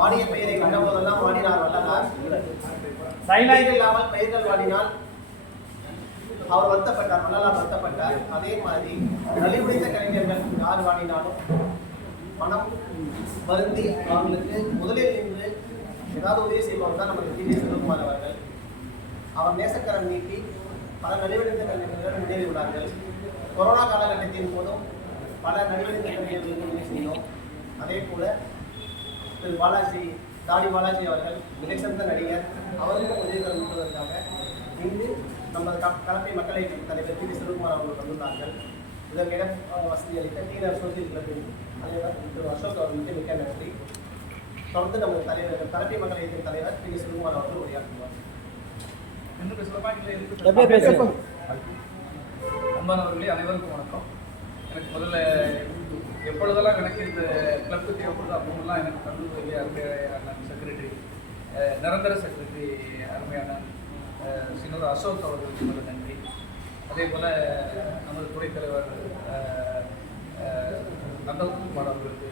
வாடிய பெயரை கண்டபோதெல்லாம் வாடினார் வல்லனார். சைலாய் இல்லாமல் பெயர்கள் வாடினால் அவர் வருத்தப்பட்டார் வள்ளலார் வருத்தப்பட்டார். அதே மாதிரி நலிவுடைந்த கலைஞர்கள் யார் வாடினாலும் மனம் வருந்தி அவர்களுக்கு முதலில் நின்று ஏதாவது உதவி செய்பவர் தான் நமக்கு டிடி சிவகுமார் அவர்கள். அவர் நேசக்கரம் நீட்டி பல நலிவடைந்த கலைஞர்கள் முன்னேறி விடார்கள் கொரோனா காலகட்டத்தின் போதும் பல நலிவடைந்த கலைஞர்களுக்கு உதவி செய்தோம். அதே போல திரு பாலாஜி தாடி பாலாஜி அவர்கள் மிகச்சிறந்த நடிகர். அவருக்கும் உதவிகள் கொடுப்பதற்காக இங்கு நமது க- கலப்பை மக்களை தலைவர் டி வி சிவகுமார் அவர்கள் வந்துள்ளார்கள் இதற்கு அஹ், வசதி அளித்த டீனர் சோசியல் கிளப்பின் தலைவர் திரு அசோக் அவர்களுக்கு மிக்க நன்றி. தொடர்ந்து நமது தலைவர் கலப்பை மக்களை இயக்கத்தின் தலைவர் டி வி சிவகுமார் அவர்கள் உரையாற்றுவார். அன்பானவர்களே அனைவருக்கும் வணக்கம். எனக்கு முதல்ல எப்பொழுதெல்லாம் எனக்கு இந்த கிளப்பு தேவைப்படுது அப்போதெல்லாம் எனக்கு தந்து உதவி அருமையான செக்ரட்டரி நிரந்தர செக்ரட்டரி அருமையான அஹ், சின்னூர் அசோக் அவர்களுக்கு நல்ல நன்றி. அதே போல் நமது துணைத் தலைவர் நந்தகுமார் அவர்களுக்கு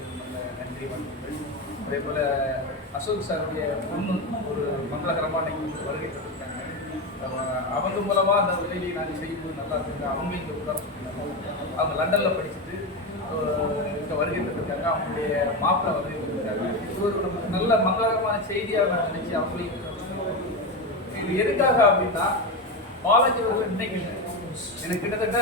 நன்றி வணக்கங்கள். அதே போல் அசோக் சாருடைய பொண்ணு ஒரு மங்களகரமான இன்னைக்கு வருகை தந்திருக்காங்க. அவங்க மூலமாக அந்த உதவியை நாங்கள் செய்யும்போது நல்லா இருக்குது அவங்க இங்கே உட்கார அவங்க லண்டனில் படிச்சுட்டு இங்க வருகை இருக்காங்க அவங்களுடைய மாப்பிள்ளை வருகை இருக்காங்க இது ஒரு நல்ல மங்களகரமான செய்தியாக நான் நினைச்சு அவங்களையும் இது எதுக்காக அப்படின்னா பாலாஜி அவர்கள் இன்னைக்கு எனக்கு கிட்டத்தட்ட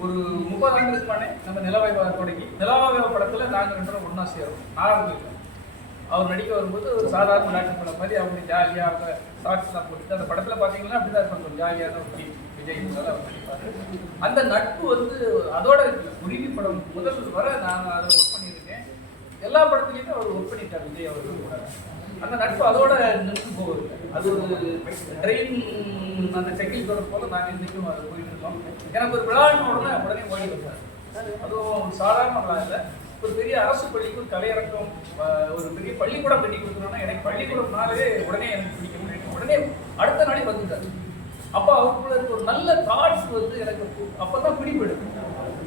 ஒரு முப்பது ஆண்டுக்கு முன்னாடி நம்ம நிலவாய்வா தொடங்கி நிலவாய்வா படத்தில் நாங்கள் ரெண்டு ஒன்றா சேரும் நாகர்கோவில் அவர் நடிக்க வரும்போது ஒரு சாதாரண நாட்டு படம் மாதிரி அவங்க ஜாலியாக அவங்க போட்டு அந்த படத்தில் பார்த்தீங்கன்னா அப்படி தான் இருப்பாங்க கொஞ்சம் ஜாலியான ஒரு. விஜய் அந்த நட்பு வந்து அதோட இருக்குல்ல குருவி படம் முதல் வர நான் அதை ஒர்க் பண்ணியிருக்கேன். எல்லா படத்துலையுமே அவர் ஒர்க் பண்ணிட்டார் விஜய் அவர்கள் கூட. அந்த நட்பு அதோட நின்று போகுது அது ஒரு ட்ரெயின் அந்த செக்கில் போகிற போல நாங்கள் இன்றைக்கும் அது போயிட்டு இருக்கோம். எனக்கு ஒரு விழான்னு உடனே உடனே ஓடி வந்தார். அதுவும் சாதாரண விழா இல்லை. ஒரு பெரிய அரசு பள்ளிக்கும் கலையரங்கம் ஒரு பெரிய பள்ளிக்கூடம் கட்டி கொடுக்கணும்னா எனக்கு பள்ளிக்கூடம்னாலே உடனே எனக்கு பிடிக்கும். உடனே அடுத்த நாளே வந்துட்டார். அப்போ அவருக்குள்ள இருக்க ஒரு நல்ல தாட்ஸ் வந்து எனக்கு அப்போ தான் பிடிபடும்.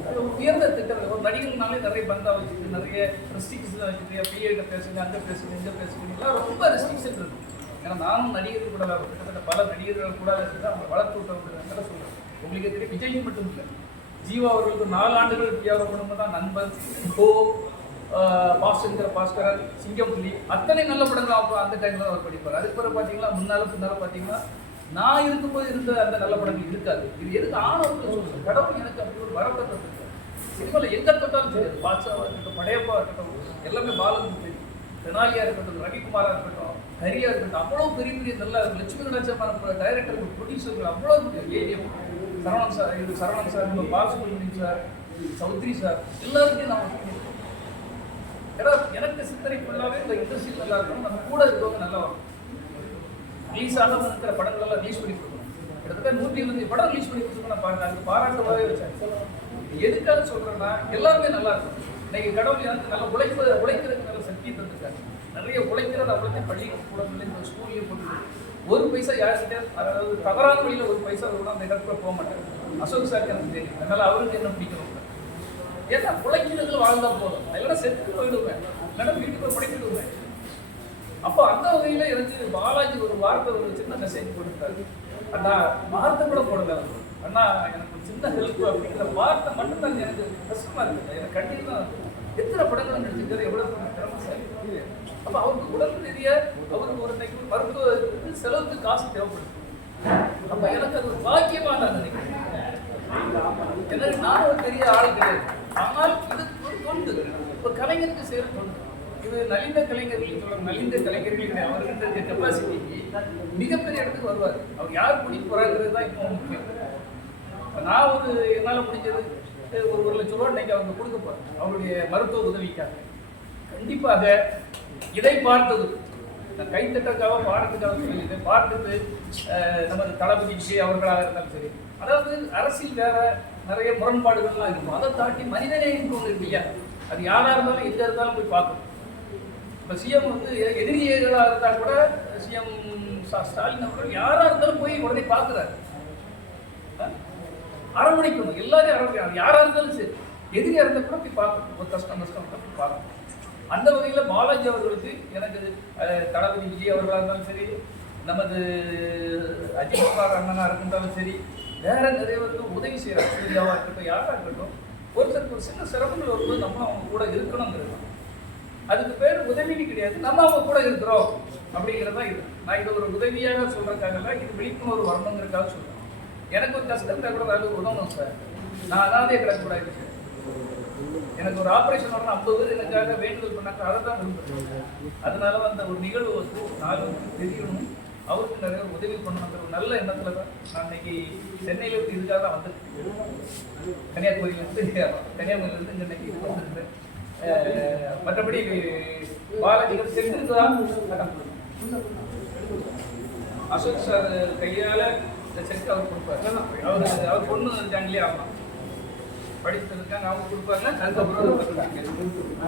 அது உயர்ந்த திட்டங்கள். ஒரு நடிகர்னாலே நிறைய பந்தா வச்சுட்டு நிறைய ரெஸ்ட்ரிக்ஷன் வச்சுட்டு பிஏட்ட பேசுங்க அந்த பேசுங்க இந்த பேசுங்க எல்லாம் ரொம்ப ரெஸ்ட்ரிக்ஷன் இருக்கும் ஏன்னா நானும் நடிகர்கள் கூட கிட்டத்தட்ட பல நடிகர்கள் கூட இருந்து அவங்க வளர்த்து விட்டவங்க சொல்கிறேன் உங்களுக்கு தெரியும் விஜய் மட்டும் இல்லை. ஜீவா அவர்களுக்கு நாலு ஆண்டுகள் பிஆர் குடும்பம் தான் நண்பன் கோ பாஸ்டர் பாஸ்கரன் சிங்கம் புலி அத்தனை நல்ல படங்கள் அவங்க அந்த டைமில் அவர் படிப்பார். அதுக்கு பிறகு பார்த்தீங்களா முன்னால பின்னால பார்த்தீங்கன்னா நான் இருக்கும்போது இருந்த அந்த நல்ல படங்கள் இருக்காது. இது எதுக்கு ஆணவத்தில் சொல்லுங்க கடவுள் எனக்கு அப்படி ஒரு வரத்தை தந்திருக்காரு. சினிமாவில் எங்கே தொட்டாலும் சரி பாட்சாவாக இருக்கட்டும் படையப்பா இருக்கட்டும் எல்லாமே பாலன் தெனாலியாக இருக்கட்டும் ரவிக்குமாராக இருக்கட்டும் ஹரியாக இருக்கட்டும் அவ்வளோ பெரிய பெரிய நல்ல லட்சுமி கணேசமான டைரக்டர்கள் ப்ரொடியூசர்கள் அவ்வளோ ஏரியம் சரவணன் சார் இது சரவணன் சார் நம்ம பாலசுப்ரமணியம் சார் சௌத்ரி சார் எல்லாருக்கும் நான் ஏன்னா எனக்கு சிந்தனை ஃபுல்லாகவே இந்த இண்டஸ்ட்ரி நல்லா இருக்கணும் நம்ம கூட இருக்கவங்க நல்லா வரும் ரிலீஸ் ஆகாமல் இருக்கிற படங்கள் எல்லாம் ரிலீஸ் பண்ணி கொடுக்கணும் கிட்டத்தட்ட நூற்றி இருபது படம் ரிலீஸ் பண்ணி கொடுத்துருக்கோம் பாருங்க. அதுக்கு பாராட்டுவாவே வச்சாங்க எதுக்காக சொல்றேன்னா எல்லாருமே நல்லா இருக்கும் இன்னைக்கு கடவுள் எனக்கு நல்லா உழைப்பு உழைக்கிறதுக்கு நல்ல சக்தி தந்துருக்காரு. நிறைய உழைக்கிறது அவ்வளோத்தையும் பள்ளி கூடத்துல இந்த ஸ்கூல்லையும் போட்டு ஒரு பைசா யார்கிட்ட அதாவது தவறான வழியில் ஒரு பைசா கூட அந்த இடத்துல போக மாட்டேன் அசோக் சாருக்கு எனக்கு தெரியும். அதனால அவருக்கு என்ன பிடிக்கணும் ஏன்னா உழைக்கிறது வாழ்ந்தா போதும். அதெல்லாம் செத்து போயிடுவேன். இல்லைன்னா வீட்டுக்கு போய் படிக்கிடுவேன் அப்போ அந்த வகையில எனக்கு பாலாஜி ஒரு வார்த்தை ஒரு சின்ன மெசேஜ் கொடுத்தாரு. அண்ணா வார்த்தை கூட போடல. அண்ணா எனக்கு ஒரு சின்ன ஹெல்ப் அப்படிங்கிற வார்த்தை மட்டும்தான் எனக்கு கஷ்டமா இருக்கு எனக்கு கண்டிப்பா எத்தனை படங்கள் நடிச்சிருக்காரு எவ்வளவு திறமைசாலி அப்ப அவருக்கு உடல் ரீதியா அவருக்கு ஒரு இன்னைக்கு மருத்துவ செலவுக்கு காசு தேவைப்படுது. அப்ப எனக்கு அது ஒரு பாக்கியமா நான் நினைக்கிறேன். எனக்கு நான் ஒரு பெரிய ஆள் கிடையாது. ஆனால் இது ஒரு தொண்டு. இப்போ கலைஞருக்கு செய்யற தொண்டு. இது நலிந்த கலைஞர்கள் சொல்ற நலிந்த கலைஞர்களுடைய கிடையாது. அவர்கிட்ட கெப்பாசிட்டிக்கு மிகப்பெரிய இடத்துக்கு வருவார். அவர் யார் பிடிக்க போறாங்கிறது தான் இப்போ முக்கியம். நான் ஒரு என்னால் முடிஞ்சது ஒரு ஒரு லட்சம் ரூபா இன்னைக்கு அவங்க கொடுக்க போறேன். அவருடைய மருத்துவ உதவிக்காக. கண்டிப்பாக இதை பார்த்தது நான் கைத்தட்டக்காக பாடத்துக்காக சொல்லி பார்த்தது அஹ், நமது தளபதி விஜய் அவர்களாக இருந்தாலும் சரி. அதாவது அரசியல் வேற நிறைய முரண்பாடுகள்லாம் இருக்கும். அதை தாண்டி மனிதனே ஒன்று இல்லையா? அது யாரா இருந்தாலும் எங்க இருந்தாலும் போய் பார்க்கணும். இப்போ சிஎம் வந்து எதிரிகளாக இருந்தால் கூட சிஎம் ஸ்டாலின் அவர்கள் யாராக இருந்தாலும் போய் உடனே பார்க்குறாரு. அரவணைக்கணும் எல்லாரையும் அரவணைக்கணும் யாராக இருந்தாலும் சரி எதிரியாக இருந்தால் கூட போய் பார்க்கணும். ஒரு கஷ்டம் நஷ்டம் போய் பார்க்கணும். அந்த வகையில் பாலாஜி அவர்களுக்கு எனக்கு தளபதி விஜய் அவர்களாக இருந்தாலும் சரி நமது அஜித்குமார் அண்ணனாக இருந்தாலும் சரி வேற நிறைய பேருக்கு உதவி செய்கிறார் சூர்யாவாக இருக்கட்டும் யாராக இருக்கட்டும் ஒருத்தருக்கு ஒரு சின்ன சிரமங்கள் வரும்போது நம்ம அவங்க கூட இருக்கணுங்கிறது தான். அதுக்கு பேர் உதவின்னு கிடையாது. நம்ம அவங்க கூட இருக்கிறோம். அப்படிங்கிறதா இது. நான் இதை ஒரு உதவியாக சொல்றதுக்காக இல்லை இது விழிப்புணர்வு வரணுங்கிறதுக்காக சொல்றேன். எனக்கு ஒரு கஷ்டத்தை கூட வேலை உதவணும் சார். நான் அனாதே கிடக்கூடாது சார் எனக்கு ஒரு ஆபரேஷன் வரணும் ஐம்பது பேர் எனக்காக வேண்டுதல் பண்ணாக்க அதை தான் விரும்புகிறேன் அதனால அந்த ஒரு நிகழ்வு வந்து நாலு தெரியணும். அவருக்கு நிறைய உதவி பண்ணணுங்கிற ஒரு நல்ல எண்ணத்துல தான் நான் இன்னைக்கு சென்னையில இருந்து இதுக்காக தான் வந்திருக்கேன். கன்னியாகுமரியிலிருந்து கன்னியாகுமரியிலிருந்து இங்கே இன்னைக்கு இது மற்றபடி பாலாஜிகள் சென்றிருந்தா அசோக் சார் கையால இந்த செக் அவர் கொடுப்பாரு அவர் அவர் பொண்ணு ஜான்லி ஆகலாம் படிச்சுட்டு இருக்காங்க அவங்க கொடுப்பாங்க அதுக்கப்புறம்.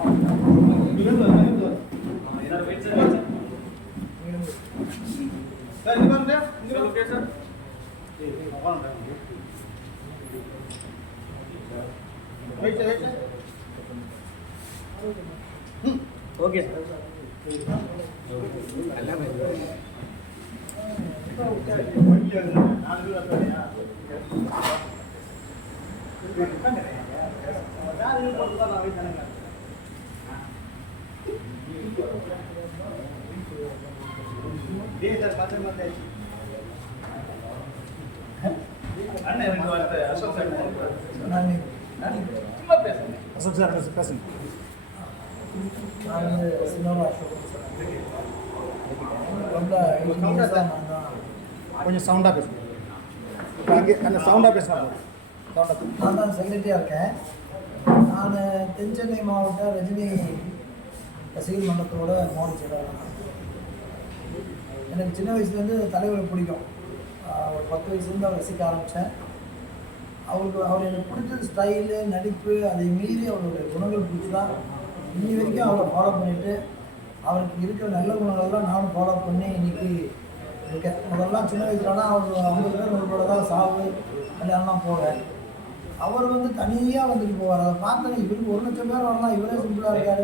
சார் இங்க பாருங்க இங்க. Okay sir wait sir, wait sir. பத்திரமா தேய்ச்சி. அண்ணன் ரெண்டு வார்த்தை. அசோக் சார். சும்மா பேசுங்க அசோக் சார் பேசுங்க. நான் வந்து நான் தான் கொஞ்சம் சவுண்டாக பேசுகிறேன் அங்கே அந்த சவுண்டாக பேசினா சவுண்டாக நான் தான் செக்ரட்டரியாக இருக்கேன். நான் தென்சென்னை மாவட்ட ரஜினி ரசிகர் மன்றத்தோட மாவட்ட செயலாளர். எனக்கு சின்ன வயசுலேருந்து தலைவரை பிடிக்கும். ஒரு பத்து வயசுலேருந்து அவர் ரசிக்க ஆரம்பித்தேன் அவருக்கு அவர் எனக்கு பிடிச்ச ஸ்டைலு நடிப்பு அதை மீறி அவருடைய குணங்கள் பிடிச்சி தான் இன்னி வரைக்கும் அவரை ஃபாலோ பண்ணிவிட்டு அவருக்கு இருக்கிற நல்ல குணங்கள்லாம் நானும் ஃபாலோ பண்ணி இன்னைக்கு இருக்கேன். முதல்லாம் சின்ன வயசுலனா அவர் ஐம்பது பேர் நூறு பேர் தான் சாவு கல்யாணம்லாம் போவேன். அவர் வந்து தனியாக வந்துட்டு போவார். அதை பார்த்தேன் இவருக்கு ஒரு லட்சம் பேர் வரலாம். இவரே சிம்பிளாக இருக்கார்.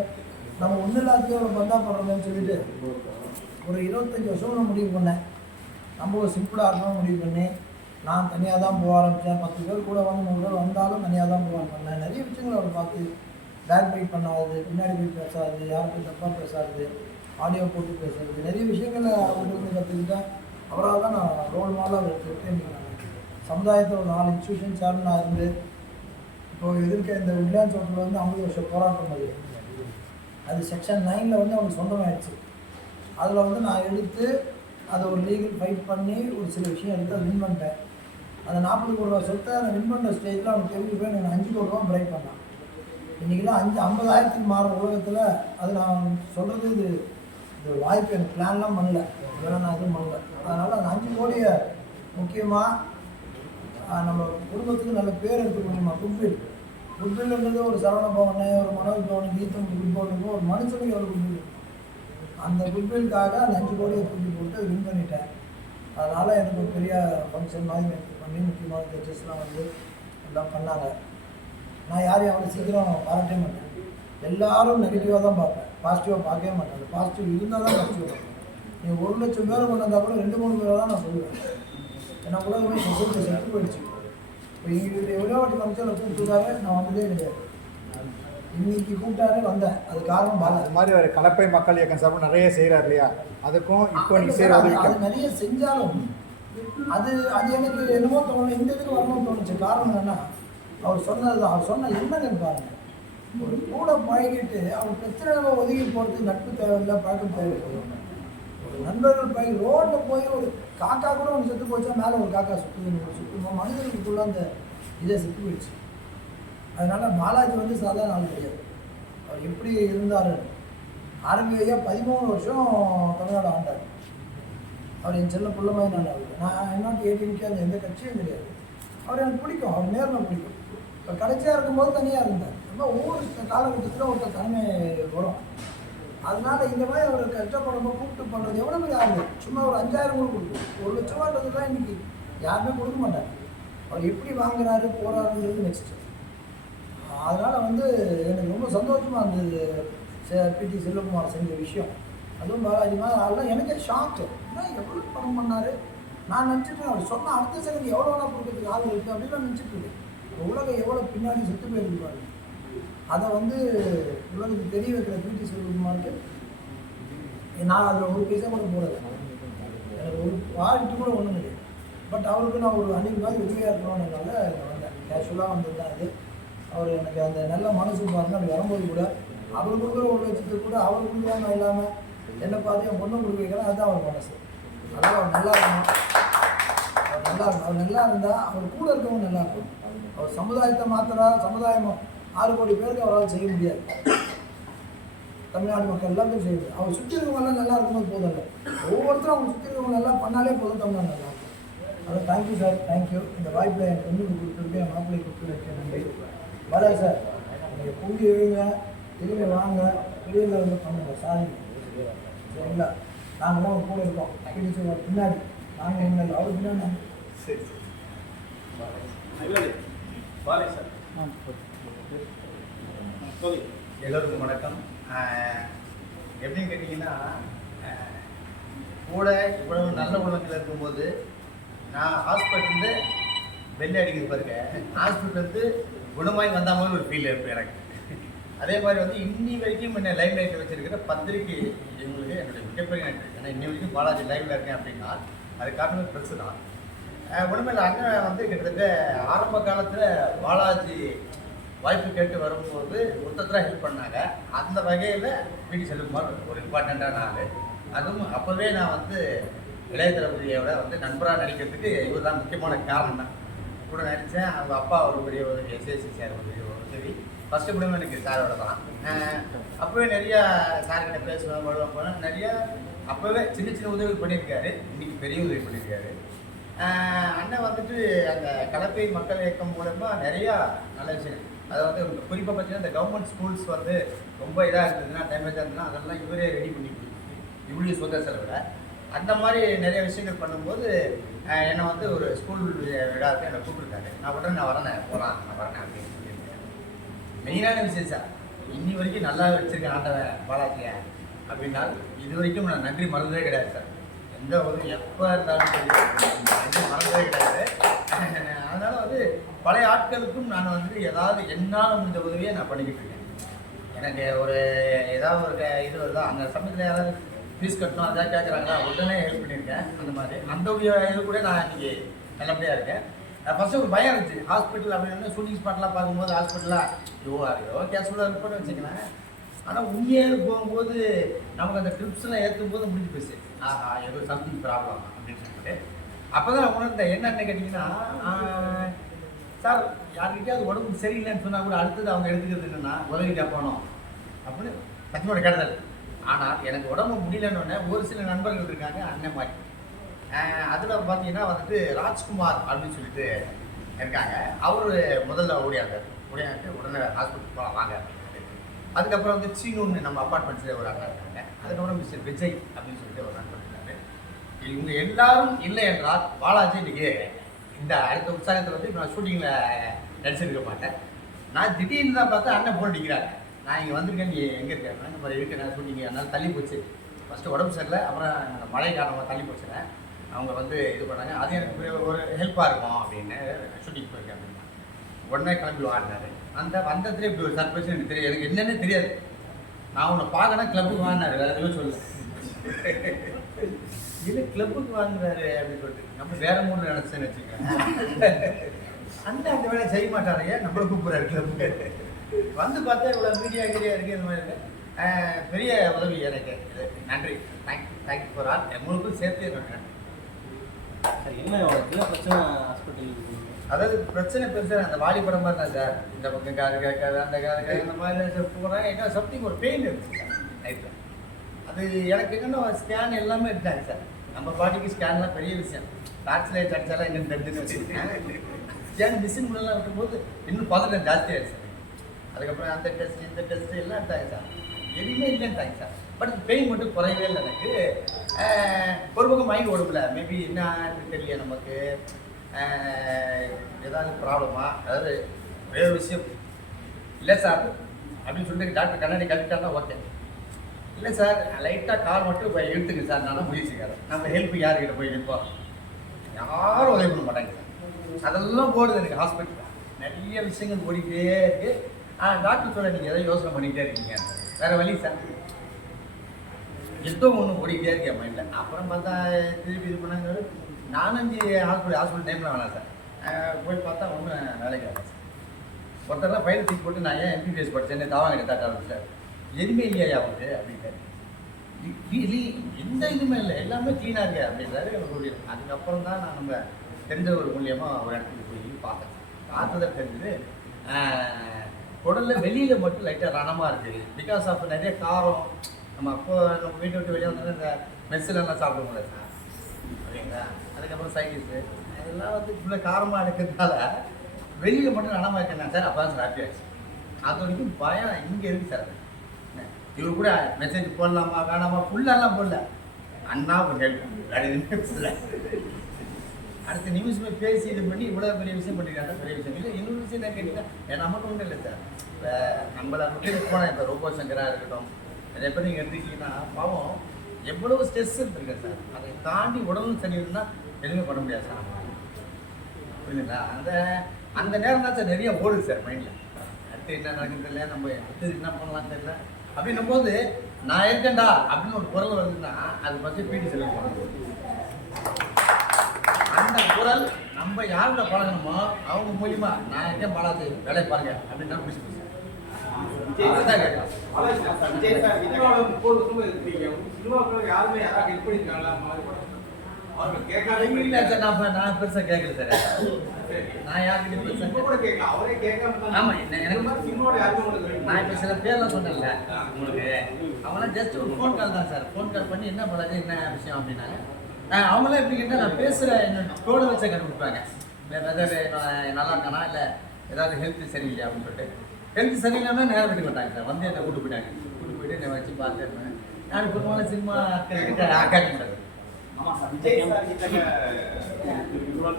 நம்ம ஒன்றும் இல்லாத்தையும் அவரை பந்தா பண்ணுறோமேன்னு சொல்லிட்டு ஒரு இருபத்தஞ்சி வருஷம் நான் முடிவு பண்ணேன். நம்ம ஒரு சிம்பிளாக இருக்கணும் முடிவு பண்ணி நான் தனியாக தான் போக ஆரம்பித்தேன் பத்து பேர் கூட வந்து நூறு பேர் வந்தாலும் தனியாக தான் போக பண்ணேன் நிறைய விஷயங்கள் அவர் பார்த்து பேக் பைட் பண்ணாது பின்னாடி போய் பேசாது யாருக்கும் தப்பாக பேசாது ஆடியோ போட்டு பேசுறது நிறைய விஷயங்களை அவர்கிட்ட கற்றுக்கிட்டேன் அவரால் தான் நான் ரோல் மாடலாக எடுத்துக்கிட்டு நான் சமுதாயத்தில் ஒரு நாலு இன்ஸ்டியூஷன் சேர்மனாக இருந்து இப்போ எதிர்க்க இந்த வில்லியான்ஸ் சோட்டில் வந்து ஐம்பது வருஷம் போராட்டம் அது அது செக்ஷன் நைனில் வந்து அவனுக்கு சொந்தமாயிடுச்சு. அதில் வந்து நான் எடுத்து அதை ஒரு லீகல் ஃபைட் பண்ணி ஒரு சில விஷயம் எடுத்து அதை வின் பண்ணிட்டேன். அந்த நாற்பது கோடி ரூபா சொத்தை நான் வின் பண்ண ஸ்டேஜில் அவனுக்கு தெரிஞ்சு போய் எனக்கு அஞ்சு கோடி ரூபா பிரேக் பண்ணான் இன்றைக்கெல்லாம் அஞ்சு ஐம்பதாயிரத்துக்கு மாறுற உலகத்தில் அது நான் சொல்கிறது இது இது வாய்ப்பு எனக்கு பிளான்லாம் பண்ணல. இதெல்லாம் நான் எதுவும் பண்ணல. அதனால் அந்த அஞ்சு கோடியை முக்கியமாக நம்ம குடும்பத்துக்கு நல்ல பேர் எடுத்து முடியுமா குட்வில் குட்வில்ன்றது ஒரு சரவண பவனு ஒரு மனோஜ் பவனுக்கு கீதம் குட்பவனுக்கு ஒரு மனுஷனுக்கு எவ்வளோ குட்வில் அந்த குட்வில்காக அந்த அஞ்சு கோடியை தூக்கி போட்டு வின் பண்ணிட்டேன். அதனால் எனக்கு ஒரு பெரிய ஃபங்க்ஷன் மாதிரி எனக்கு பண்ணி முக்கியமான ஜட்ஜஸ்லாம் வந்து எல்லாம் பண்ணாங்க. நான் யாரையும் அவ்வளோ சீக்கிரம் பாராட்டவே மாட்டேன். எல்லாரும் நெகட்டிவாக தான் பார்ப்பேன். பாசிட்டிவாக பார்க்கவே மாட்டேன். பாசிட்டிவ் இருந்தால் தான் பாசிட்டிவ் பார்ப்பேன். நீ ஒரு லட்சம் பேரை கொண்டு வந்தால் கூட ரெண்டு மூணு பேரை தான் நான் சொல்லுவேன். ஏன்னா உலகமே சொசைட்டி செத்து போயிடுச்சு. இப்போ எங்களுக்கு எவ்வளோ வாட்டி ஃபங்க்ஷனில் நான் வந்ததே கிடையாது. இன்னைக்கு கூப்பிட்டாரு வந்தேன். அது காரணம் அது மாதிரி ஒரு கலப்பை மக்கள் இயக்கம் சார்பு நிறைய செய்கிறார் இல்லையா? அதுக்கும் இப்போ நீங்கள் செய்கிற அது நிறைய செஞ்சாலும் அது அது எனக்கு என்னமோ தோணும் இந்த இதுக்கு வரணும்னு தோணுச்சு. காரணம் என்னன்னா அவர் சொன்னது அவர் சொன்ன என்னன்னு பாருங்க. ஒரு கூட பழகிட்டு அவர் பிரச்சனை ஒதுங்கி போகிறது நட்பு தேவையில்லை பழக்கம் தேவையில்லை. ஒரு நண்பர்கள் பழகி ரோட்டில் போய் ஒரு காக்கா கூட ஒன்று செத்து போச்சா மேலே ஒரு காக்கா சுற்றுது சுற்றுமா மனிதர்களுக்குள்ள அந்த இதை செத்து போயிடுச்சு. அதனால் பாலாஜி வந்து சாதாரண ஆள் கிடையாது. அவர் எப்படி இருந்தார்? ஆரம்பி பதிமூணு வருஷம் தமிழ்நாடு ஆண்டார். அவர் என் செல்ல பிள்ளை மாதிரி நான் அவர் நான் என்னாட்டு ஏடிஎம்கே அந்த எந்த கட்சியும் கிடையாது. அவர் எனக்கு பிடிக்கும். அவர் நேரில் பிடிக்கும். இப்போ கடைசியாக இருக்கும்போது தனியாக இருந்தேன் ரொம்ப ஒவ்வொரு காலகட்டத்தில் ஒருத்தர் தனிமை வரும். அதனால இந்த மாதிரி அவர் கஷ்டப்படும்போது கூப்பிட்டு பண்ணுறது எவ்வளோ பேர் ஆகுது சும்மா ஒரு அஞ்சாயிரம் கூட கொடுக்கும் ஒரு லட்ச ரூபான்றதுலாம் இன்றைக்கி யாருமே கொடுக்க மாட்டாங்க. அவர் எப்படி வாங்குறாரு போறாருங்கிறது நெக்ஸ்ட்டு அதனால் வந்து எனக்கு ரொம்ப சந்தோஷமாக இருந்தது பிடி செல்வகுமார் செஞ்ச விஷயம். அதுவும் பாலாஜி மாதிரி அதெல்லாம் எனக்கே ஷாக்கு ஏன்னா எவ்வளோ படம் பண்ணார்? நான் நினச்சிட்டு அவர் சொன்ன அடுத்த செகண்ட் எவ்வளோ வேணால் கொடுக்கறதுக்கு ஆள் இருக்குது அப்படின்னு நான் நினச்சிட்டு இருக்கேன் உலகம் எவ்வளோ பின்னாடி சுத்து போயிருக்கு பாருங்க. அதை வந்து உலகத்துக்கு தெரிய வைக்கிற பிடி சொல்லுமாருக்கு நான் அதில் ஒரு பைசா கூட போடலை. எனக்கு ஒரு வாழ்க்கை கூட ஒன்றும் கிடையாது. பட் அவருக்கு நான் ஒரு அன்னைக்கு மாதிரி உதவியாக இருக்கணும்னால வந்தேன். கேஷுவலாக வந்தது தான் அது. அவர் எனக்கு அந்த நல்ல மனசு பாருங்க அப்படி வரும்போது கூட அவர் கொடுக்குற ஒரு லட்சத்துக்கு கூட அவர் கொடுக்காம இல்லாமல் என்னை பார்த்து என் பொண்ணு கொடுக்க வைக்கிறேன் அதுதான் அவர் மனசு. அதனால் அவர் நல்லா இருக்கணும். அவர் நல்லா அவர் நல்லா இருந்தால் அவர் கூட இருக்கவங்க நல்லா இருக்கும். அவர் சமுதாயத்தை மாத்திரா சமுதாயம் ஆறு கோடி பேருக்கு அவரால் செய்ய முடியாது. தமிழ்நாடு மக்கள் எல்லாத்தையும் செய்யுது அவர் சுற்றி இருக்கவங்கலாம் நல்லா இருக்கும்போது போதும் இல்லை. ஒவ்வொருத்தரும் அவங்க சுற்றி இருக்கவங்க நல்லா பண்ணாலே போதும் தமிழ்நாடு நல்லா இருக்கும். அதான் தேங்க்யூ சார் தேங்க்யூ இந்த வாய்ப்பில் என் பொண்ணுக்கு கொடுத்துருக்கு என் மாப்பிள்ளை கொடுத்துருக்கேன் நன்றி. வரேன் சார் நீங்கள் கூடி எழுங்க திரும்பி வாங்க. வெளியில் வந்து பண்ணுங்க. சாரி சரிங்களா? நாங்களாம் உங்க கூட இருக்கோம். பிடிச்சி ஒரு பின்னாடி. நாங்கள் எங்கள் அவர் பின்னாடி சரி சரி. பாலே சார். எல்லோருக்கும் வணக்கம். எப்படின்னு கேட்டிங்கன்னா கூட இவ்வளவு நல்ல உள்ளத்தில் இருக்கும்போது நான் ஹாஸ்பிட்டல்லேருந்து வெளில அடிக்கிறது பாருங்க. ஹாஸ்பிட்டல்லேருந்து குணமாய் வந்த மாதிரி ஒரு ஃபீல் இருக்கும் எனக்கு. அதே மாதிரி வந்து இன்னி வரைக்கும் என்ன லைவ் லைட்டில் வச்சிருக்கிற பத்திரிக்கை எங்களுக்கு என்னுடைய மிகப்பெரிய நன்றி. ஏன்னா இன்னி வரைக்கும் பாலாஜி லைவ்ல இருக்கேன் அப்படின்னா அது காரணம் பெருசு தான். உடமையில் அண்ணன் வந்து கிட்டத்தட்ட ஆரம்ப காலத்தில் பாலாஜி வாய்ப்பு கேட்டு வரும்போது மொத்தத்தில் ஹெல்ப் பண்ணாங்க. அந்த வகையில் பிடி செல்லுமார் ஒரு இம்பார்ட்டண்ட்டான ஆள். அதுவும் அப்போவே நான் வந்து இளைய தளபதியோட வந்து நண்பராக நடிக்கிறதுக்கு இவர் தான் முக்கியமான காரணம். தான் கூட நடித்தேன் அவங்க அப்பா ஒரு பெரிய உதவி எஸ்எஸ்சி சார் ஒரு பெரிய உதவி ஃபஸ்ட்டு கூட எனக்கு சாரோட தான். அப்போவே நிறையா சார்கிட்ட பேசுவேன் வருவேன் போனேன். நிறையா அப்போவே சின்ன சின்ன உதவி பண்ணியிருக்காரு. இன்றைக்கி பெரிய உதவி பண்ணியிருக்காரு. அண்ணன் வந்துட்டு அந்த கலப்பை மக்கள் இயக்கம் மூலமா நிறையா நல்ல விஷயம். அதை வந்து குறிப்பாக பார்த்தீங்கன்னா இந்த கவர்மெண்ட் ஸ்கூல்ஸ் வந்து ரொம்ப இதாக இருந்ததுன்னா டேமேஜாக இருந்ததுன்னா அதெல்லாம் இவரே ரெடி பண்ணி கொடுத்து இவ்வளோ சொந்த செலவில். அந்த மாதிரி நிறைய விஷயங்கள் பண்ணும்போது என்னை வந்து ஒரு ஸ்கூல் விழாவுக்கு என்னை கூப்பிட்டுருக்காரு. நான் உடனே நான் வரேன் போகலாம் நான் வரேன் அப்படின்னு சொல்லியிருக்கேன் மெயினான விஷயம் சார் இன்னி வரைக்கும் நல்லா வச்சுருக்கேன் ஆண்டவன் பாலாஜியை அப்படின்னா இது வரைக்கும் நான் நன்றி மறந்ததே கிடையாது சார். எந்த ஒரு எப்போ இருந்தாலும் சரி. நன்றி மறந்ததே கிடையாது அதனால வந்து பழைய ஆட்களுக்கும் நான் வந்து ஏதாவது என்னால் முடிஞ்ச உதவியை நான் பண்ணிக்கிட்டு இருக்கேன். எனக்கு ஒரு ஏதாவது ஒரு க- இது வருதோ? அந்த சமயத்தில் யாராவது ஃபீஸ் கட்டணும் அதான் கேட்குறாங்களா உடனே ஹெல்ப் பண்ணியிருக்கேன் அந்த மாதிரி. அந்த இது கூட நான் இன்னைக்கு நல்லபடியாக இருக்கேன். ஃபஸ்ட்டு ஒரு பயம் இருந்துச்சு. ஹாஸ்பிட்டல் அப்படின்னு ஷூட்டிங் ஸ்பாட்லாம் பார்க்கும்போது ஹாஸ்பிட்டலாக ஐயோ ஐயோ கேஷுவலாக இருப்போம்னு வச்சுக்கலாம் ஆனால் உண்மையாக போகும்போது நமக்கு அந்த ட்ரிப்ஸ்லாம் ஏற்றும் போது முடிஞ்சு போச்சு. ஆஹா ஏதோ சம்திங் ப்ராப்ளம் அப்படின்னு சொல்லிட்டு. அப்போ தான் நான் உணர்ந்தேன் என்னென்னு கேட்டிங்கன்னா சார் யாருக்கிட்டையாவது உடம்பு சரியில்லைன்னு சொன்னால் கூட அடுத்தது அவங்க எடுத்துக்கிறது என்னென்னா உதவி போனோம் அப்படின்னு பச்சனோட கேட்டதல் ஆனால் எனக்கு உடம்பு முடியலன்னொடனே ஒரு சில நண்பர்கள் இருக்காங்க அண்ணன் மாதிரி அதில் பார்த்தீங்கன்னா வந்துட்டு ராஜ்குமார் அப்படின்னு சொல்லிட்டு இருக்காங்க. அவர் முதல்ல ஓடியாந்தார். ஓடியாந்து உடனே ஹாஸ்பிட்டல் போகலாம் வாங்க அதுக்கப்புறம் வந்து சீனுன்னு நம்ம அப்பார்ட்மெண்ட்ஸில் ஒரு அண்ணன் இருக்காங்க. அதுக்கப்புறம் மிஸ்டர் விஜய் அப்படின்னு சொல்லிட்டு ஒரு நண்பர் இருக்காரு இவங்க எல்லாரும் இல்லை என்றால் பாலாஜி இன்னைக்கு இந்த அடுத்த உற்சாகத்தில் வந்து இப்போ நான் ஷூட்டிங்கில் நடிச்சிருக்க மாட்டேன். நான் திடீர்னு தான் பார்த்தா அண்ணன் போன் அடிக்கிறாங்க. நான் இங்கே வந்திருக்கேன் நீ எங்கே இருக்கேன் இந்த மாதிரி இருக்கேன் நான் ஷூட்டிங் அதனால் தள்ளி போச்சு. ஃபஸ்ட்டு உடம்பு சரியில்லை அப்புறம் அந்த மழை காரணமாக தள்ளி போச்சுனேன் அவங்க வந்து இது பண்ணாங்க. அது எனக்கு ஒரு- ஒரு ஹெல்ப்பாக இருக்கும் அப்படின்னு ஷூட்டிங் போயிருக்கேன் அப்படின்னா. உடனே கிளம்பி வாடினாரு அந்த வந்ததுலேயே இப்படி ஒரு சர்ப்ரைஸ் எனக்கு தெரியாது. எனக்கு என்னென்னு தெரியாது. நான் உன்னை பார்க்கணும் கிளப்புக்கு வாங்கினாரு. வேறு எதுவும் சொல்லு இல்லை கிளப்புக்கு வாங்குறாரு அப்படின்னு சொல்லிட்டு. நம்ம வேற மூணு நினச்சேன்னு வச்சுக்கோங்க. அண்ணன் அந்த வேலை செய்ய மாட்டாரையா நம்மளை கூப்பிட்றாரு கிளப்புக்கு வந்து பார்த்தா இவ்வளோ மீடியா கீடியா இருக்கு இந்த மாதிரி பெரிய உதவி எனக்கு. நன்றி. தேங்க்யூ தேங்க்யூ ஃபார் ஆல் உங்களுக்கும் சேர்த்து என்ன என்ன பிரச்சனை? ஹாஸ்பிட்டல் அதாவது பிரச்சனை பெருசாக அந்த வாலி படம் மாதிரி தான் சார் இந்த பக்கம் காது கேட்காது அந்த காது கேட்காது இந்த மாதிரி போகிறாங்க என்ன சம்திங் ஒரு பெயின் இருந்துச்சு சார் நைட்டில் அது எனக்கு என்னென்ன ஸ்கேன் எல்லாமே எடுத்தாங்க சார். நம்ம பாட்டிக்கு ஸ்கேன்லாம் பெரிய விஷயம். டார்ச் அடித்தாலும் அடிச்சாலாம் இன்னும் தெரிஞ்சுன்னு வச்சுருக்கேன் ஸ்கேன் மிஷின் முன்னெல்லாம் இருக்கும்போது இன்னும் பதட்டம் ஜாஸ்தியாகிடுச்சு அதுக்கப்புறம் அந்த டெஸ்ட் இந்த டெஸ்ட் எல்லாம் எடுத்தாங்க சார். எதுவுமே இல்லைன்ட்டாங்க சார். பட் பெயின் மட்டும் குறையவே இல்லை எனக்கு. ஒரு பக்கம் மைண்ட் ஓடும்ல மேபி என்ன தெரியல நமக்கு. ஏதாவது ப்ராப்ளமா அதாவது வேறு விஷயம். இல்லை சார் அப்படின்னு சொல்லிட்டு டாக்டர் கண்ணாடி கழிச்சிட்டாருன்னா ஓகே இல்லை சார் லைட்டாக கால் மட்டும் இப்போ இழுத்துக்கு சார் நான் முயற்சிக்கிறேன் நம்ம ஹெல்ப் யாருக்கிட்ட போய் நிற்போம் யாரும் உதவி பண்ண மாட்டாங்க சார் அதெல்லாம் போடுது எனக்கு ஹாஸ்பிட்டலில் நிறைய விஷயங்கள் ஓடிக்கிட்டே இருக்கு. ஆனால் டாக்டர் சொல்ல நீங்கள் எதாவது யோசனை பண்ணிக்கிட்டே இருக்கீங்க. வேறு வழி சார் எதுவும் ஒன்று ஓடிக்கிட்டே இருக்கேன் மைண்டில் அப்புறம் பார்த்தா திருப்பி இது பண்ணாங்க. நாலஞ்சு ஹாஸ்பிட்டல் ஹாஸ்பிட்டல் டைமில் வேணாம் சார். போய் பார்த்தா ஒன்றும் வேலைக்கு ஆகும் சார். ஒருத்தர்லாம் பயிர் தூக்கி போட்டு நான் ஏன் எம்பிபிஎஸ் படித்தேன் தாவாங்க தாட்டாரு சார். எதுவுமே இல்லையா அவருக்கு? அப்படின்னு எந்த இதுவுமே இல்லை. எல்லாமே க்ளீனாக இருக்கு அப்படின்றாரு அவர் சொல்லி அதுக்கப்புறம் தான் நான் நம்ம தெரிஞ்சவர் மூலியமாக ஒரு இடத்துக்கு போய் பார்த்தேன். பார்த்ததை தெரிஞ்சது குடலில் வெளியில் மட்டும் லைட்டாக ரணமாக இருக்குது. பிகாஸ் ஆஃப் நிறைய காரம். நம்ம அப்போ நம்ம வீட்டை விட்டு வெளியே வந்தோன்னா இந்த மெஸ்ஸிலலாம் சாப்பிட சார். ஓகேங்களா? அதுக்கப்புறம் சைடிஸு அதெல்லாம் வந்து இவ்வளோ காரமாக இருக்கிறதுனால வெளியில் மட்டும் நடமா இருக்கேன் சார் அப்போ தான் சார் ஹாப்பியாச்சு அது வரைக்கும் பயம் இங்கே இருக்குது சார். இவர் கூட மெசேஜ் போடலாமா வேணாமா? ஃபுல்லாலாம் போடல. அண்ணா ஒரு ஹெல்ப் வேறு எதுவுமே போடல. அடுத்த நிமிஷமே பேசி இது பண்ணி இவ்வளோ பெரிய விஷயம் பண்ணிருக்காங்க. பெரிய விஷயம் இல்லை. இன்னொரு விஷயம் என்ன கேட்டீங்கன்னா என் நமக்கு ஒன்றும் இல்லை சார். இப்போ நம்மளை விட்டு போனால் இப்போ ரோபோ சங்கராக இருக்கட்டும் நிறைய பேர் நீங்கள் எடுத்துக்கிட்டீங்கன்னா பாவம் எவ்வளவு ஸ்ட்ரெஸ் இருந்திருக்கு சார்? அதை தாண்டி உடலும் சரி இருந்தால் எதுவுமே பண்ண முடியாது சார். புரியுதுங்களா? அந்த அந்த நேரம் தான் சார் நிறைய ஓடுது சார் மைண்டில் அடுத்து என்ன நடக்குது தெரியல நம்ம அடுத்து என்ன பண்ணலாம் தெரியல. அப்படின்னும் போது நான் இருக்கேன்டா அப்படின்னு ஒரு குரல் வருதுன்னா அது பற்றி பீடி செல்வம் அந்த குரல் நம்ம யாரோட பழகணுமோ அவங்க மூலியமா நான் இருக்கேன் பழகு வேலையை பாருங்க அப்படின்னு தான் பிடிச்சி அதுதான் யாருமே நான் கேட்கல சார் நான் யாருக்கிட்ட இப்ப கூட அவரே கேட்காம ஆமா, என்ன- எனக்கு- நான் இப்போ சில பேர்லாம் சொன்னேன்ல உங்களுக்கு அவங்களாம் ஜஸ்ட் ஒரு ஃபோன் கால் தான் சார் ஃபோன் கால் பண்ணி என்ன பண்ணாது என்ன விஷயம் அப்படின்னாங்க? நான் அவங்களாம் எப்படி கேட்டால் நான் பேசுகிற என்னோட டோடு வச்ச கண்டுபிடிப்பாங்க. வெதர் நல்லா இருக்கானா இல்லை ஏதாவது ஹெல்த் சரியில்லையா அப்படின்னு சொல்லிட்டு. ஹெல்த் சரியில்லைன்னா நேரம் விட்டு மாட்டாங்க சார். வந்து என்னை கூட்டு போயிட்டாங்க. கூட்டு போயிட்டு என்னை வச்சு பார்த்துருப்பேன் நான் பெரும்பாலும் சினிமா கிட்ட காட்டிங் சார் ஆமா சார் விஜய் சார்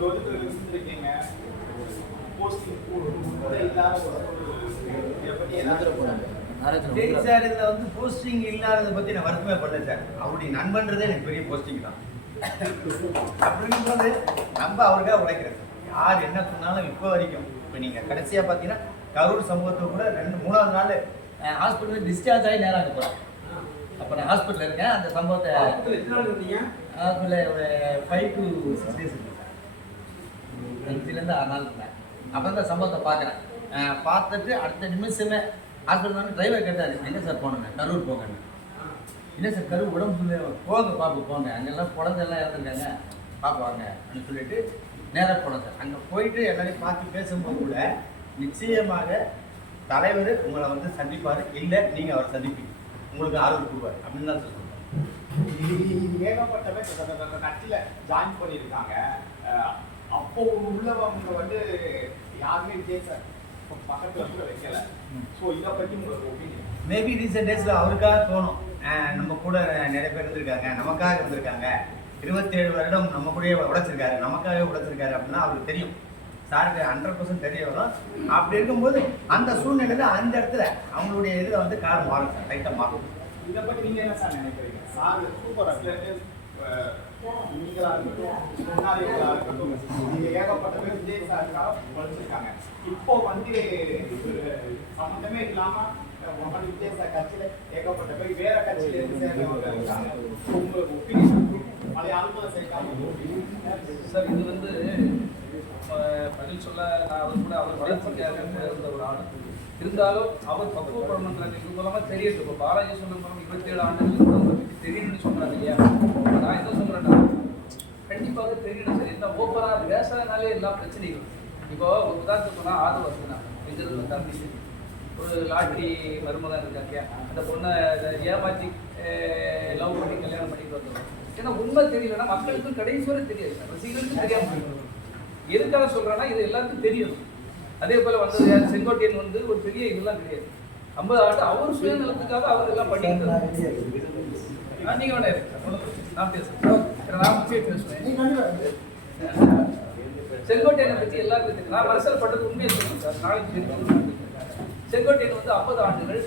தூரத்துக்கு இருந்திருக்கீங்க போஸ்டிங் கூட இல்லாத ஏதாவது சரி இதில் வந்து போஸ்டிங் இல்லாததை பற்றி நான் வருத்தமே பண்ணல சார். அவருடைய நண்பன்றதே எனக்கு பெரிய போஸ்டிங் தான். அப்படிங்கும்போது நம்ம அவருக்காக உழைக்கிறோம். யார் என்ன சொன்னாலும் இப்போ வரைக்கும் இப்போ நீங்கள் கடைசியாக பார்த்தீங்கன்னா கரூர் சமூகத்தை கூட ரெண்டு மூணாவது நாள் ஹாஸ்பிட்டல் டிஸ்சார்ஜ் ஆகி நேரம் அங்கே போகிறேன் அப்போ நான் ஹாஸ்பிட்டலில் இருக்கேன். அந்த சம்பவத்தை ஹாஸ்பிட்டலில் ஒரு ஃபைவ் டு சிக்ஸ் டேஸ் அஞ்சுலேருந்து ஆறு நாள் இருந்தேன். அப்போ தான் சம்பவத்தை பார்க்குறேன். பார்த்துட்டு அடுத்த நிமிஷமே ஹாஸ்பிட்டல் வந்து டிரைவர் கேட்டார் எங்கே சார் போனேங்க கரூர் போங்கன்னு இல்லை சார் கரூர் உடம்பு போங்க பாப்பு போங்க. அங்கெல்லாம் குழந்தைலாம் இறந்துருக்காங்க. பார்ப்பாங்க அப்படின்னு சொல்லிட்டு நேராக போனோம் சார். அங்கே போயிட்டு எல்லாரையும் பார்த்து பேசும்போது கூட நிச்சயமாக தலைவர் உங்களை வந்து சந்திப்பார். இல்லை நீங்கள் அவரை சந்திப்பீங்க. உங்களுக்கு ஆர்வம் கொடுப்பார் அப்படின்னு தான் சொல்கிறேன் ஏகப்பட்ட கட்சியில ஜாயின் பண்ணியிருக்காங்க. அப்போ உள்ளவங்க வந்து யாருமே விஜய் சார் பக்கத்துல கூட வைக்கல. ஸோ இதை பத்தி உங்களுக்கு ஒப்பீனியன் மேபி ரீசெண்ட் டேஸில் அவருக்காக தோணும். நம்ம கூட நிறைய பேர் இருந்திருக்காங்க. நமக்காக இருந்திருக்காங்க. இருபத்தேழு வருடம் நம்ம கூடயே உழைச்சிருக்காரு நமக்காகவே உழைச்சிருக்காரு அப்படின்னா அவருக்கு தெரியும். சாருக்கு ஹண்ட்ரட் பர்சன்ட் தெரிய வரும். அப்படி இருக்கும்போது அந்த சூழ்நிலையில அந்த இடத்துல அவங்களுடைய இதில் வந்து கார் மாறும் சார் லைட்டாக மாறும் இதை பத்தி நீங்க என்ன சார் நினைக்கிறீங்க? சார் சூப்பர் நீங்களா இருக்கட்டும் முன்னாடிகளா இருக்கட்டும் நீங்க ஏகப்பட்ட பேர் விஜய் சாருக்காக உழைச்சிருக்காங்க இப்போ வந்து சம்மந்தமே இல்லாம அஹ், உங்க விஜய் சார் கட்சியில ஏகப்பட்ட பேர் வேற கட்சியில இருந்து சேர்ந்தவங்க இருக்காங்க. உங்களுக்கு ஒப்பீனியன் பழைய ஆளுங்களை சேர்க்காம சார் இது வந்து பதில் சொல்ல நான் அவர் கூட அவர் வளர்ச்சிக்காக இருந்த ஒரு ஆள். இருந்தாலும் அவர் பக்குவப்படணுன்றது இது மூலமா தெரியுது. இப்போ பாலாஜி சொன்ன மூலம் இருபத்தேழு ஆண்டுகள் இருந்தவங்க தெரியணும்னு சொல்றாங்க இல்லையா? நான் என்ன சொல்றேன்னா கண்டிப்பாக தெரியணும் சார் என்ன ஓப்பனாக பேசுறதுனாலே எல்லா பிரச்சனைகள். இப்போ ஒரு உதாரணத்துக்கு சொன்னா ஆதவ வசனா விஜய் தம்பி. ஒரு லாட்ரி மருமகன் இருக்காங்க. அந்த பொண்ணை ஏமாற்றி லவ் பண்ணி கல்யாணம் பண்ணிட்டு வந்தோம் ஏன்னா உண்மை தெரியலன்னா மக்களுக்கும் கடைசி வரை தெரியாது. சார் ரசிகர்களுக்கும் தெரியாம எதுக்காக சொல்றேன்னா இது எல்லாருக்கும் தெரியும். அதே போல வந்தது யார்? செங்கோட்டையன் வந்து ஒரு பெரிய இதெல்லாம் கிடையாது. ஐம்பது ஆண்டு அவர் சுயநலத்துக்காக அவர் எல்லாம் பண்ணிட்டு நான் இருந்தாரு. ready ஆ இருக்கேன். ஆ, நீங்க வேணா. நான் ஏன்னா நான் பேசுவேன் கண்டிப்பா செங்கோட்டையனை பத்தி எல்லாருக்கும் தெரியும். நான் அரசியல் பட்டது உண்மையை சொல்லுவேன் சார். நாளைக்கு செங்கோட்டையன் வந்து ஐம்பது ஆண்டுகள்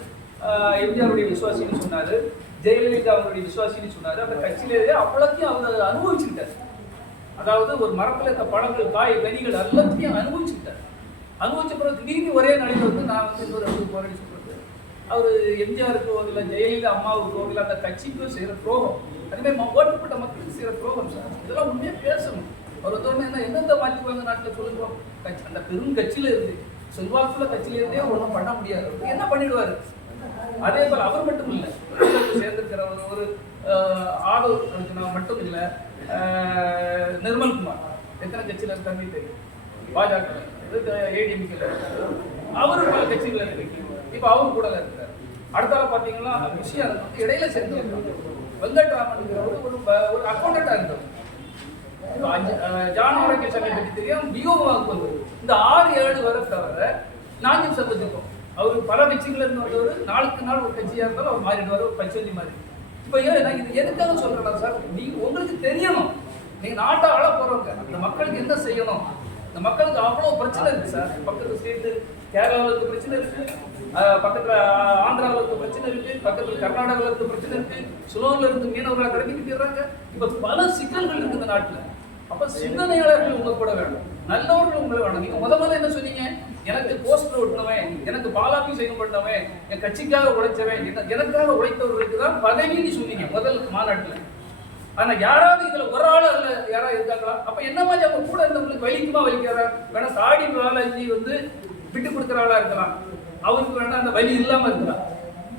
எம்ஜிஆருடைய விசுவாசின்னு சொன்னாரு. ஜெயலலிதா அவருடைய விசுவாசின்னு சொன்னாரு. அந்த கட்சியிலேயே அவ்வளோத்தையும் அவர் அனுபவிச்சுக்கிட்டார் அதாவது ஒரு மரத்தில் இருக்க பழங்கள் காய் கனிகள் எல்லாத்தையும் அனுபவிச்சுக்கிட்டார். அனுபவிச்ச பிறகு திடீர்னு ஒரே நாளையில் வந்து நான் வந்து இன்னொரு அவருக்கு போராடி சொல்றது. அவர் எம்ஜிஆருக்கோ இல்லை ஜெயலலிதா அம்மாவுக்கோ இல்லை அந்த கட்சிக்கோ செய்கிற துரோகம். அதுமாதிரி ஓட்டுப்பட்ட மக்களுக்கு செய்கிற துரோகம் சார். இதெல்லாம் உண்மையாக பேசணும். அவர் தோணும் என்ன எந்தெந்த மாற்றிக்குவாங்க நாட்டில் சொல்லுங்க. கட்சி அந்த பெரும் கட்சியில் இருந்து செல்வாக்குள்ள கட்சியில இருந்தே ஒன்றும் பண்ண முடியாது. என்ன பண்ணிடுவாரு? அதே போல் அவர் மட்டும் இல்லை. சேர்ந்திருக்கிற ஒரு ஆஹ், ஆதவ் அர்ஜுனா மட்டும் இல்லை ஆஹ், நிர்மல்குமார் எத்தனை கட்சியில் இருக்காங்க தெரியும். பாஜக ஏடிஎம்கேல அவரு பல கட்சிகள் இருக்கு. இப்போ அவரும் கூட இருக்கார். அடுத்தால பார்த்தீங்கன்னா விஷயம் இடையில சேர்ந்து வெங்கட்ராமன் ஒரு ஒரு அக்கௌண்டண்டா இருந்தவர் இப்ப அஞ்சு- பற்றி தெரியும். பிஓவாவுக்கு வந்து இந்த ஆறு ஏழு வரை தவிர நாங்கள் சந்திச்சிருக்கோம் அவர் பல கட்சிகள் இருந்து வந்தவர் நாளுக்கு நாள் ஒரு கட்சியாக இருந்தாலும் அவர் மாறிடுவார் ஒரு பச்சோந்தி மாதிரி இப்போ ஏன் நான் இது எதுக்காக சொல்கிறேன் சார் நீங்கள் உங்களுக்கு தெரியணும். நீங்கள் நாட்டை ஆள போகிறவங்க அந்த மக்களுக்கு என்ன செய்யணும்? இந்த மக்களுக்கு அவ்வளோ பிரச்சனை இருக்குது சார் பக்கத்து ஸ்டேட்டு கேரளாவில் இருக்க பிரச்சனை இருக்குது பக்கத்தில் ஆந்திராவில் இருக்க பிரச்சனை இருக்குது பக்கத்தில் கர்நாடகாவில் இருக்க பிரச்சனை இருக்குது சுலோனில் இருந்து மீனவர்களை கடத்திட்டு போயிடுறாங்க. இப்போ பல சிக்கல்கள் இருக்குது இந்த நாட்டில். அப்போ சிந்தனையாளர்கள் உங்க கூட வேணும். நல்லவர்கள் உங்களை வேணும். நீங்கள் முத முதல்ல என்ன சொன்னீங்க? எனக்கு போஸ்டர் ஒட்டினவன் எனக்கு பாலாபி செய்யும் பண்ணவன் என் கட்சிக்காக உழைச்சவன் எனக்காக உழைத்தவர்களுக்கு தான் பதவின்னு சொன்னீங்க முதல் மாநாட்டில். ஆனா யாராவது இதுல ஒரு ஆள் அதுல யாராவது இருக்காங்களா? அப்ப என்ன மாதிரி அவங்க கூட இருந்தவங்களுக்கு வலிக்குமா வலிக்காதா? வேணா சாடி பாலாஜி வந்து விட்டு கொடுக்குற ஆளா இருக்கலாம். அவருக்கு வேணா அந்த வலி இல்லாம இருக்கலாம்.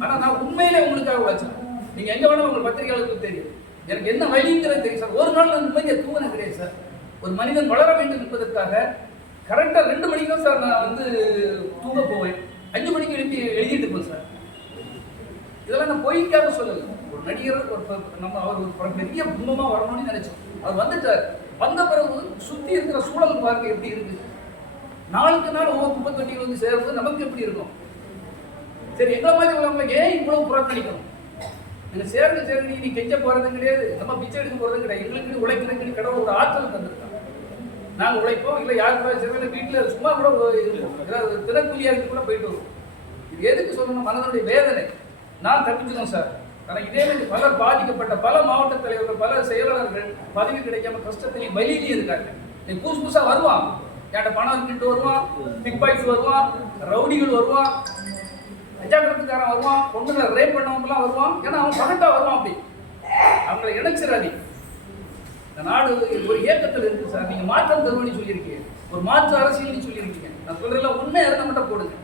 ஆனா நான் உண்மையிலே உங்களுக்காக உழைச்சேன். நீங்க எங்க வேணா உங்க பத்திரிகையாளர்களுக்கு தெரியும். எனக்கு என்ன வலிங்கிறது தெரியும் சார். ஒரு நாள் நான் நிம்மதியை தூங்கின கிடையாது சார். ஒரு மனிதன் வளர வேண்டும் என்பதற்காக கரெக்டாக ரெண்டு மணிக்கு தான் சார் நான் வந்து தூங்க போவேன். அஞ்சு மணிக்கு எழுப்பி எழுதிட்டு இருப்பேன் சார் இதெல்லாம் நான் பொய்க்காக சொல்லல. ஒரு நடிகர் ஒரு நம்ம அவர் ஒரு பெரிய குடும்பமா வரணும்னு நினைச்சோம். அவர் வந்துட்டார். வந்த பிறகு சுற்றி இருக்கிற சூழல் பார்க்க எப்படி இருக்கு. நாளுக்கு நாள் ஒவ்வொரு குப்பை வந்து சேர்றது நமக்கு எப்படி இருக்கும்? சரி எங்களை மாதிரி உள்ளவங்க ஏன் இவ்வளோ புறக்கணிக்கணும்? நீங்கள் சேர்ந்து சேர்ந்து நீ கெஞ்ச போறதும் கிடையாது. நம்ம பிச்சை எடுக்க போறதும் கிடையாது. எங்களுக்கு உழைக்கிறதுக்கு கடவுள் ஒரு ஆற்றல் தந்திருக்காங்க நாங்கள் உழைப்போம். இல்லை யாருக்கு கூட சேர்ந்து வீட்டில் சும்மா கூட இருப்போம் ஏதாவது தினக்கூலியா கூட போயிட்டு வருவோம். இது எதுக்கு சொல்லணும் மனதனுடைய வேதனை. நான் தப்பிச்சுக்கணும் சார். ஆனால் இதே மாதிரி பலர் பாதிக்கப்பட்ட பல மாவட்ட தலைவர்கள் பல செயலாளர்கள் பதவி கிடைக்காம கஷ்டத்திலையும் வலியிலையும் இருக்காங்க. நீ புதுசு புதுசாக வருவான். என்கிட்ட பணம் இருக்கிட்டு வருவான். பிக் பாய்ஸ் வருவான். ரவுடிகள் வருவான். அஜாக்கிரத்துக்காரன் வருவான். பொண்ணுங்களை ரேப் பண்ணவங்கலாம் வருவான். ஏன்னா அவன் பகட்டாக வருவான் அப்படி. அவங்களை இணைச்சிடாதீங்க. இந்த நாடு ஒரு ஏக்கத்தில் இருக்கு சார். நீங்க மாற்றம் தருவன்னு சொல்லியிருக்கீங்க. ஒரு மாற்று அரசியல்னு சொல்லியிருக்கீங்க. நான் சொல்றதுல உண்மை இருந்தா மட்டும் போடுங்க.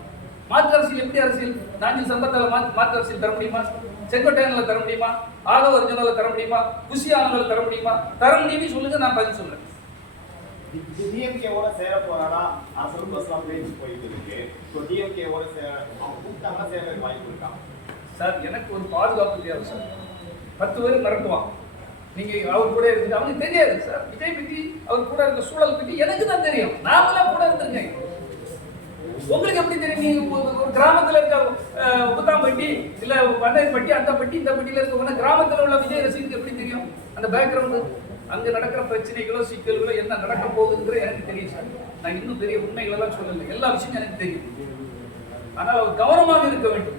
மாற்று அரசியல் எப்படி அரசியல்? நாஞ்சில் சம்பத்தால மாற்று மாற்று அரசியல் தர முடியுமா? செங்கோட்டையனில் தர முடியுமா? ஆதவ அர்ஜுனில் தர முடியுமா? குஷியானவில் தர முடியுமா? தர முடியும்னு சொல்லுங்க நான் பதில் சொல்றேன். டிஎம்கேவோட சேர போறாரா அரசு பஸ்லாம் பேச்சு போயிட்டு இருக்கு. ஸோ டிஎம்கேவோட சேர அவங்க கூப்பிட்டாங்கன்னா சேர வாய்ப்பு இருக்கா? சார் எனக்கு ஒரு பாதுகாப்பு தேவை சார். பத்து பேர் மிரட்டுவான் நீங்கள் அவர் கூட இருந்துட்டு அவனுக்கு தெரியாது சார் விஜய் பத்தி அவர் கூட இருக்க சூழல் பற்றி எனக்கு தான் தெரியும். நாமெல்லாம் கூட இருந்திருக்கேன் உங்களுக்கு எப்படி தெரியும்? நீங்கள் ஒரு- கிராமத்தில் இருக்க அஹ், இல்லை இல்ல பட்டி அந்த பட்டி இந்த பட்டியில் இருக்கவங்க கிராமத்தில் உள்ள விஜய் ரசிகனுக்கு எப்படி தெரியும்? அந்த பேக்ரவுண்டு அங்கே நடக்கிற பிரச்சனைகளோ சிக்கல்களோ என்ன நடக்க போகுதுங்கிற எனக்கு தெரியும் சார் நான் இன்னும் பெரிய உண்மைகளெல்லாம் சொல்லலை. எல்லா விஷயமும் எனக்கு தெரியும். ஆனால் அவர் கவனமாக இருக்க வேண்டும்.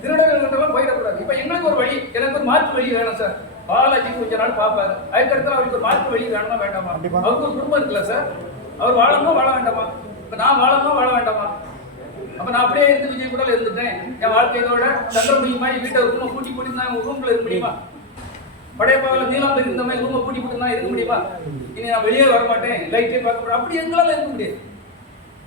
திருடர்கள் போயிடக்கூடாது. இப்போ எங்களுக்கு ஒரு வழி எனக்கு ஒரு மாற்று வழி வேணும் சார் பாலாஜி கொஞ்ச நாள் பார்ப்பாரு. அதுக்கடுத்து அவருக்கு ஒரு மாற்று வழி வேணுமா வேண்டாமா. அவருக்கு ஒரு குடும்பம் இருக்குல்ல சார். அவர் வாழணுமா வாழ வேண்டாமா? இப்போ நான் வாழணுமா வாழ வேண்டாமா? அப்ப நான் அப்படியே இருந்து விஜய் கூட இருந்துட்டேன். என் வாழ்க்கையோட சந்திரமுகி மாதிரி வீட்டை ரூமை பூட்டி போட்டு நான் ரூம்ல இருக்க முடியுமா? படையப்பாவில் நீலாம்பரி இருந்த மாதிரி ரூமை பூட்டி போட்டு இருக்க முடியுமா? இனி நான் வெளியே வர மாட்டேன். லைட்டே பார்க்க மாட்டேன் அப்படி எங்களால இருக்க முடியாது.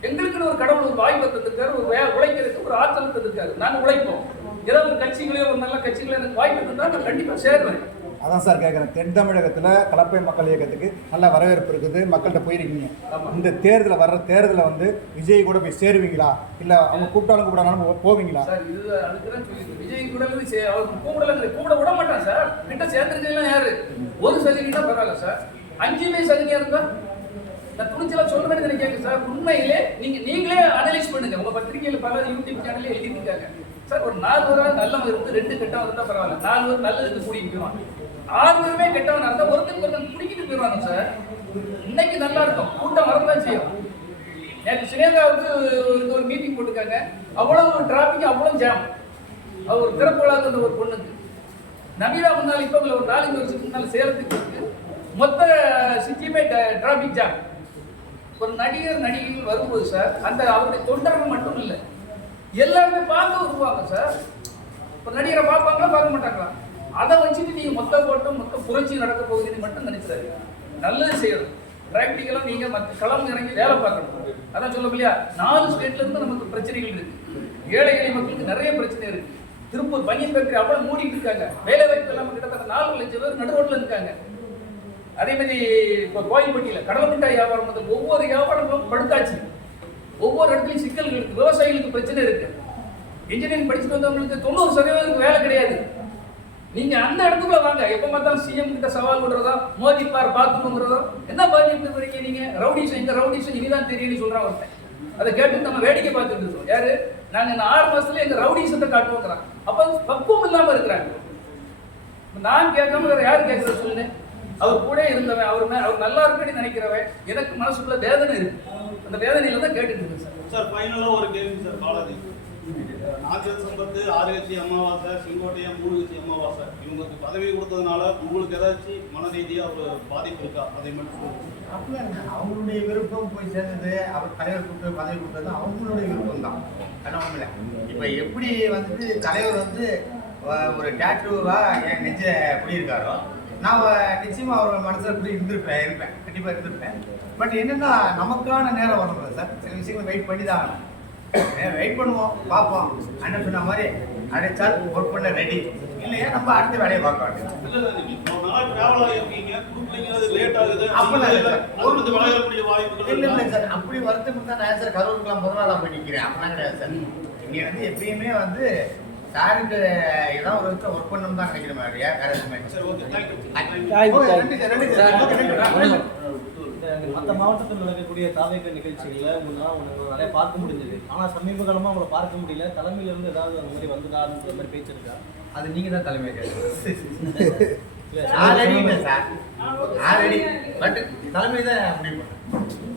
எங்களுக்குன்னு ஒரு கடவுள் ஒரு வாய்ப்பை தந்திருக்காரு ஒரு உழைக்கிறதுக்கு ஒரு ஆற்றல் தந்திருக்காரு நாங்க உழைப்போம். ஏதாவது ஒரு கட்சிகளே ஒரு நல்ல கட்சிகளே எனக்கு வாய்ப்பு தந்தா நான் கண்டிப்பா சேருவேன். அதான் சார் கேட்குறேன் தென் தமிழகத்தில் கலப்பை மக்கள் இயக்கத்துக்கு நல்ல வரவேற்பு இருக்குது. மக்கள்கிட்ட போயிருக்கீங்க. இந்த தேர்தலில் வர்ற தேர்தலில் வந்து விஜய் கூட போய் சேருவீங்களா? இல்லை அவங்க கூப்பிட்டாலும் கூப்பிடாலும் போவீங்களா? விஜய் கூட இருந்து சே- கூப்பிடல கூப்பிட விட மாட்டான் சார். கிட்ட சேர்ந்துருக்கலாம் யாரு? ஒரு சதவீதம் பரவாயில்ல சார். அஞ்சுமே சதவீதம் இருந்தா? நான் துணிச்சலா சொல்றேன்னு நினைக்காங்க சார். உண்மையிலே நீங்க நீங்களே அனலைஸ் பண்ணுங்க. உங்க பத்திரிகையில பல யூடியூப் சேனல்ல எழுதிருக்காங்க சார் ஒரு நாலு ரூபா நல்லவங்க இருந்து ரெண்டு கெட்டவன் இருந்தா பரவாயில்ல. நாலு ரூபா நல்லதுக்கு கூட்டிட்டு போயிடுவாங்க ஆறு பேருமே கெட்டவன் இருந்தா ஒருத்தருக்கு ஒருத்தன் குடிக்கிட்டு போயிடுவாங்க சார். இன்னைக்கு நல்லா இருக்கும். கூட்டம் வரதான் செய்யும். நேற்று சினேகாவுக்கு ஒரு ஒரு மீட்டிங் போட்டுக்காங்க அவ்வளவு டிராபிக் அவ்வளவு ஜாம் அது ஒரு திறப்புகளாக இருந்த ஒரு பொண்ணுக்கு. நவீனா முன்னால் இப்போ ஒரு நாலஞ்சு வருஷத்துக்கு முன்னால் சேலத்துக்கு இருக்கு மொத்த சிட்டியுமே டிராபிக் ஜாம் ஒரு நடிகர் நடிகைகள் வரும்போது சார் அந்த அவருடைய தொண்டர்கள் மட்டும் இல்லை எல்லாருமே பார்க்க வருவாங்க சார். ஒரு நடிகரை பார்ப்பாங்களா பார்க்க மாட்டாங்களா? அதை வச்சுட்டு நீங்கள் மொத்த போட்டு மொத்த புரட்சி நடக்க போகுதுன்னு மட்டும் நினைச்சாரு நல்லது செய்யணும். ப்ராக்டிக்கலாக நீங்கள் மற்ற களம் இறங்கி வேலை பார்க்கணும். அதான் சொல்ல இல்லையா நாலு ஸ்டேட்ல இருந்து நமக்கு பிரச்சனைகள் இருக்கு. ஏழை எளிய மக்களுக்கு நிறைய பிரச்சனை இருக்கு. திருப்பூர் பனியன் ஃபேக்டரி அவ்வளவு மூடிட்டு இருக்காங்க. வேலை வாய்ப்பு இல்லாமல் கிட்டத்தட்ட நாலு லட்சம் பேர் நடுவோட்டில் இருக்காங்க. அதே மாதிரி இப்போ கோயில்பட்டியில் கடலை மிட்டாய் வியாபாரம் முதல் ஒவ்வொரு வியாபாரமும் படுத்தாச்சு. ஒவ்வொரு இடத்துலையும் சிக்கல்கள் இருக்கு. விவசாயிகளுக்கு பிரச்சனை இருக்கு. இன்ஜினியரிங் படிச்சுட்டு வந்தவங்களுக்கு தொண்ணூறு சதவீதத்துக்கு வேலை கிடையாது. நீங்க அந்த இடத்துக்குள்ள வாங்க. எப்ப பார்த்தாலும் சிஎம் கிட்ட சவால் விடுறதா மோதி பார் பாத்துருங்கிறதோ என்ன பாதிப்பு வரீங்க நீங்க? ரவுடிஷன் இந்த ரவுடிஷன் இனிதான் தெரியும்னு சொல்றான் ஒருத்தன் அதை கேட்டு நம்ம வேடிக்கை பார்த்துட்டு இருக்கோம். யாரு? நாங்க இந்த ஆறு மாசத்துல எங்க ரவுடிசத்தை காட்டுவோங்கிறான் அப்ப பக்குவம் இல்லாம இருக்கிறாங்க. நான் கேட்காம வேற யாரு கேட்கறது சொல்லுங்க. அவர் கூட இருந்தவன் அவர் மே- அவர் நல்லா இருக்குன்னு நினைக்கிறவன் எனக்கு மனசுக்குள்ள வேதனை இருக்கு. அந்த வேதனையில தான் கேட்டுட்டு இருக்கேன் சார். சார் ஒரு கேள்வி சார் பாலாஜி. நாஜர் சம்பத்து ஆரோக்கிய அமாவாசை செங்கோட்டையா மூணுகட்சி அமாவாசை. இவங்களுக்கு பதவி கொடுத்ததுனால உங்களுக்கு ஏதாச்சும் மன ரீதியாக ஒரு பாதிப்பு இருக்கா? அதை மட்டும் அப்படி இல்லை. அவங்களுடைய விருப்பம் போய் சேர்ந்தது அவர் தலைவர் கூப்பிட்டு பதவி கொடுத்தது அவங்களுடைய விருப்பம் தான் ஆனால் உண்மையில இப்போ எப்படி வந்துட்டு தலைவர் வந்து ஒரு டேட்டுவா என் நெஞ்ச குடியிருக்காரோ நான் வ- நிச்சயமா அவர் மனசில் இப்படி இருந்திருப்பேன் இருப்பேன். கண்டிப்பாக இருந்திருப்பேன். பட் என்னன்னா நமக்கான நேரம் வரணும் சார். சில விஷயங்களை வெயிட் பண்ணி தான் ஆகணும். வெயிட் பண்ணுவோம் பார்ப்போம். அண்ணன் சொன்ன மாதிரி அடைச்சால் ஒர்க் பண்ண ரெடி இல்லையா நம்ம அடுத்த வேலையை பார்க்க வேண்டியது. அப்படி வருத்தம் தான் நான் சார் கரூருக்குலாம் முதல் நாளாக போய் நிற்கிறேன் அப்படிலாம் கிடையாது சார் இங்கே வந்து எப்பயுமே வந்து சாருக்கு ஏதாவது ஒரு ஒர்க் பண்ணணும் தான் நினைக்கிற மாதிரியா வேற எதுவுமே இல்லை. சார். மற்ற மாவட்டத்தில் நடக்கக்கூடிய தாவேக நிகழ்ச்சிகளில் முன்னாள் உங்களுக்கு நிறைய பார்க்க முடிஞ்சது. ஆனால் சமீப காலமாக அவங்கள பார்க்க முடியல. தலைமையிலேருந்து ஏதாவது அந்த மாதிரி வந்துட்டாருன்ற மாதிரி பேச்சு இருக்கா அது நீங்க தான் தலைமை ஆல்ரெடி இல்லை சார். ஆல்ரெடி பட் தலைமை தான் முடிவு பண்ணுறேன்